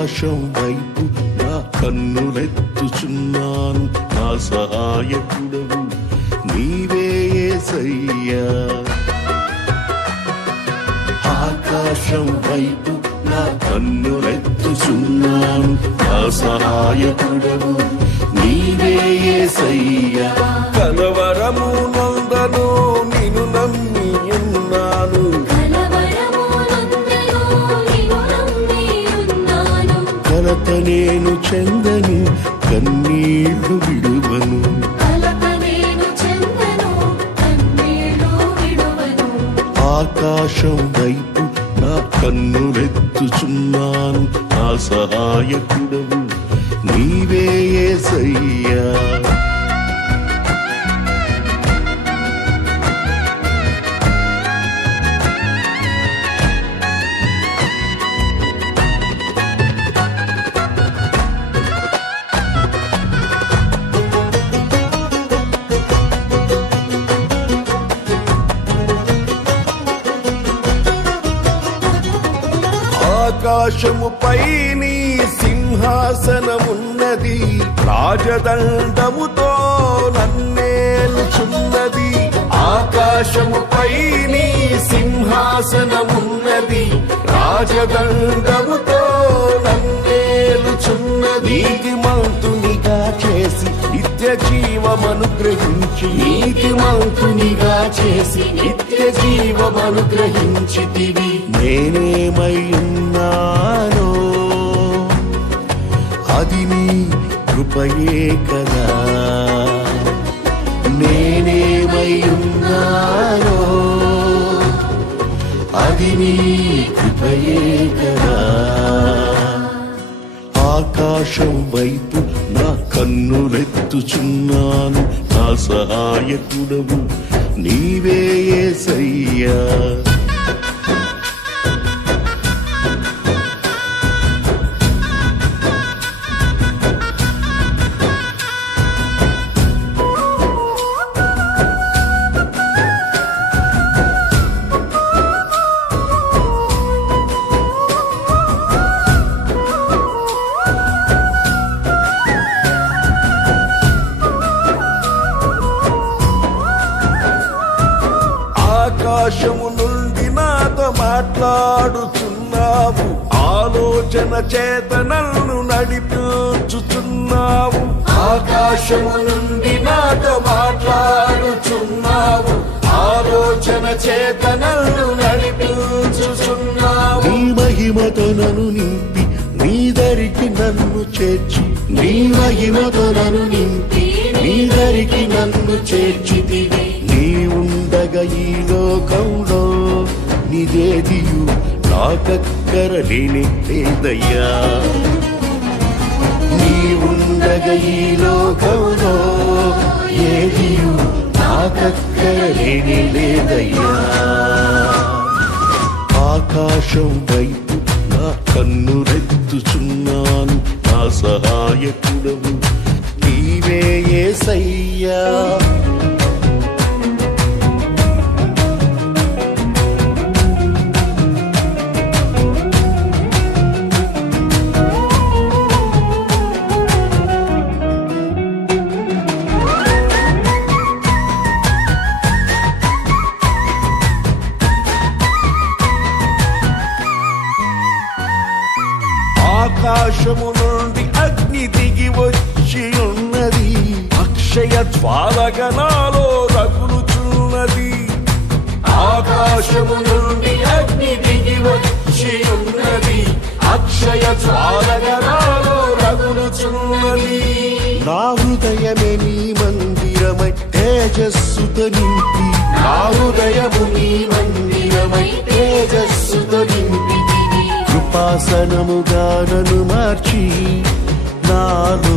ఆకాశం వైపు నా కన్నులెత్తుచున్నాను, నా సహాయకుడవు నీవే యేసయ్యా. ఆకాశం వైపు నా కన్నులెత్తుచున్నాను, నా సహాయకుడవు నీవే యేసయ్యా. కలవరము నందను నిన్ను నమ్మి ఉన్నాను, కలత నేను చెందను కన్నీళ్లు విడువను. ఆకాశం వైపు నా కన్నులెత్తుచున్నాను, నా సహాయకుడవు నీవే యేసయ్యా. ఆకాశముపై నీ సింహాసనమున్నది, రాజదండముతో నన్నేలుచున్నది. ఆకాశముపై నీ సింహాసనమున్నది, రాజదండముతో నన్నేలుచున్నది. నీతిమంతునిగా చేసి నిత్య జీవమనుగ్రహించి, నీతిమంతునిగా చేసి నిత్య జీవమనుగ్రహించితివి. నేనేమై ఉన్నానో అది నీ కృపయే కదా, నేనేమై ఉన్నానో అది నీ కృపయే కదా. ఆకాశం వైపు నా కన్నులెత్తుచున్నాను, నా సహాయకుడవు నీవే యేసయ్యా. ఆకాశము నుండి నాతో మాట్లాడుచున్నావు, ఆలోచన చేత నన్ను నడిపించుచున్నావు. ఆకాశము నుండి నాతో మాట్లాడుచున్నావు, ఆలోచన చేత నన్ను నడిపించుచున్నావు. నీ మహిమతో నన్ను నింపి నీ దరికి నన్ను చేర్చి, నీ మహిమతో నన్ను నింపి నీ దరికి నన్ను చేర్చితివి. నీ ఉండగా ఈ లోకంలో నిదేదియు నాకక్కర లేనే లేదయ్యా. నీ ఉండగా ఈ లోకంలో ఏదియు నాకక్కర లేనే లేదయ్యా. ఆకాశం వైపు నా కన్నులెత్తుచున్నాను, నా సహాయకుడవు నీవే యేసయ్యా. ఆకాశము నుండి అగ్ని దిగి వచ్చి ఉన్నది, అక్షయ జ్వాలగా నాలో రగులుచున్నది. ఆకాశము నుండి అగ్ని దిగి వచ్చి ఉన్నది, అక్షయ జ్వాలగా నాలో రగులుచున్నది. నా హృదయమే నీ మందిరమై తేజస్సుతో నింపి, నా హృదయము నీ మందిరమై తేజస్సుతో నింపి, కృపాసనముగా నన్ను మార్చి నాలో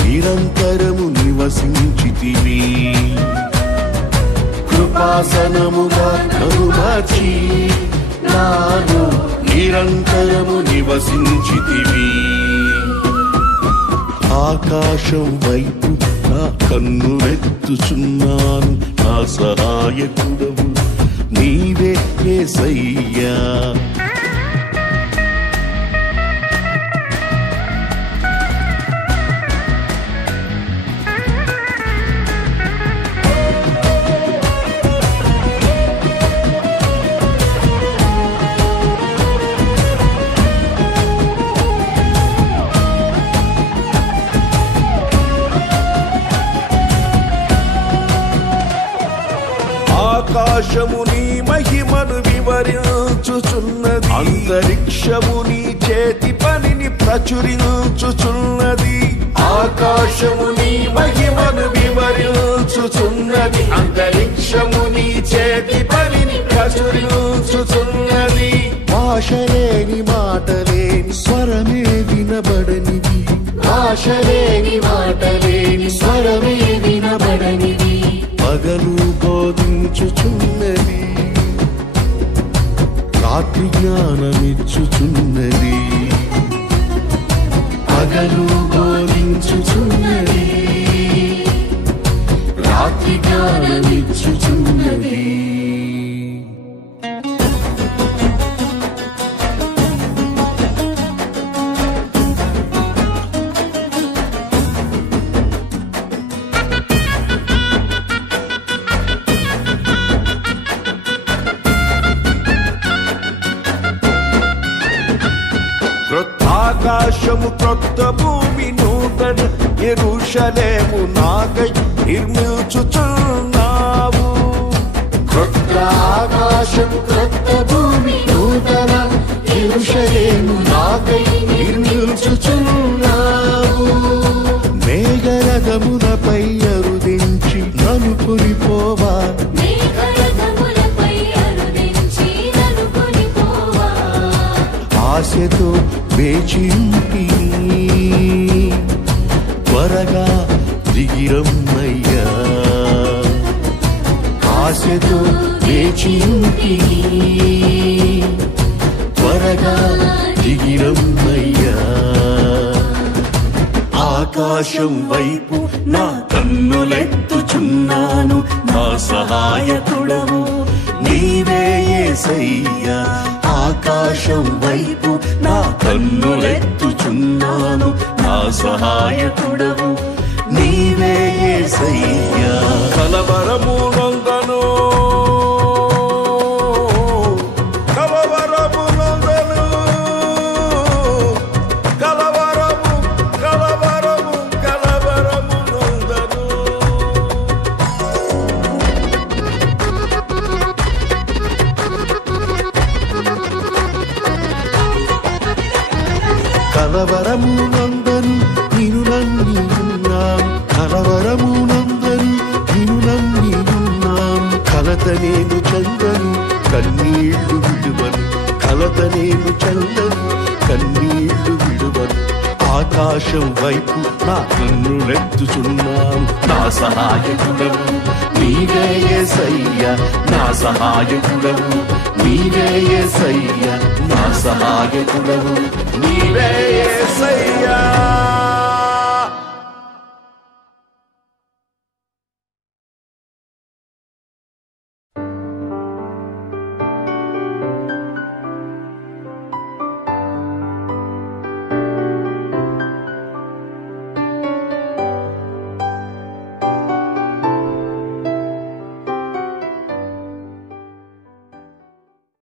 నిరంతరము నివసించితివి. కృపాసనముగా నన్ను మార్చి నాలో నిరంతరము నివసించితివి. ఆకాశం వైపు నా కన్నులెత్తుచున్నాను, నా సహాయకుడవు నీవే యేసయ్యా. ఆకాశము నీ మహిమను వివరించుచున్నది, అంతరిక్షము నీ చేతి పనిని ప్రచురించుచున్నది. ఆకాశము నీ మహిమను వివరించుచున్నది, అంతరిక్షము నీ చేతి పనిని ప్రచురించుచున్నది. భాషలేని మాటలేని స్వరమే వినబడనిది, భాషలేని మాటలేని స్వరమే వినబడనిది. పగలు బోధించుచున్నది, రాత్రి జ్ఞానమిచ్చుచున్నది. పగలు బోధించుచున్నది, రాత్రి జ్ఞానమిచ్చుచున్నది. ఆకాశము క్రొత్త భూమి నూతన యెరూషలేము నాకై నిర్మించుచున్నావు. క్రొత్త ఆకాశము క్రొత్త భూమి నూతన యెరూషలేము నాకై నిర్మించుచున్నావు. మేఘరథములపై అరుదించి నన్ను కొనిపోవా, ఆశతో వేచింటిని, త్వరగా దిగిరమ్మయ్యా. ఆశతో వేచింటిని, త్వరగా దిగిరమ్మయ్యా. ఆకాశం వైపు నా కన్నులెత్తుచున్నాను, నా సహాయకుడవు నీవే యేసయ్యా. ఆకాశం వైపు నా కన్నులెత్తుచున్నాను, నా సహాయకుడవు నీవే యేసయ్యా. కలవరము నొందను, కలవరము నొందను, కలవరము కలవరము కలవరము నొందను. కలవరము నందను నిను నమ్మి ఉన్నాను, కలవరము నందను నిను నమ్మి ఉన్నాను. కలత నేను చందను కన్నీళ్లు విడువను, కలత నేను చందను కన్నీళ్లు విడువను. ఆకాశం వైపు నా కన్నులెత్తుచున్నాను, నా సహాయకుడవు నీవే యేసయ్యా. నా సహాయకుడవు నీవే యేసయ్యా, నా సహాయకుడవు నీవే యేసయ్యా.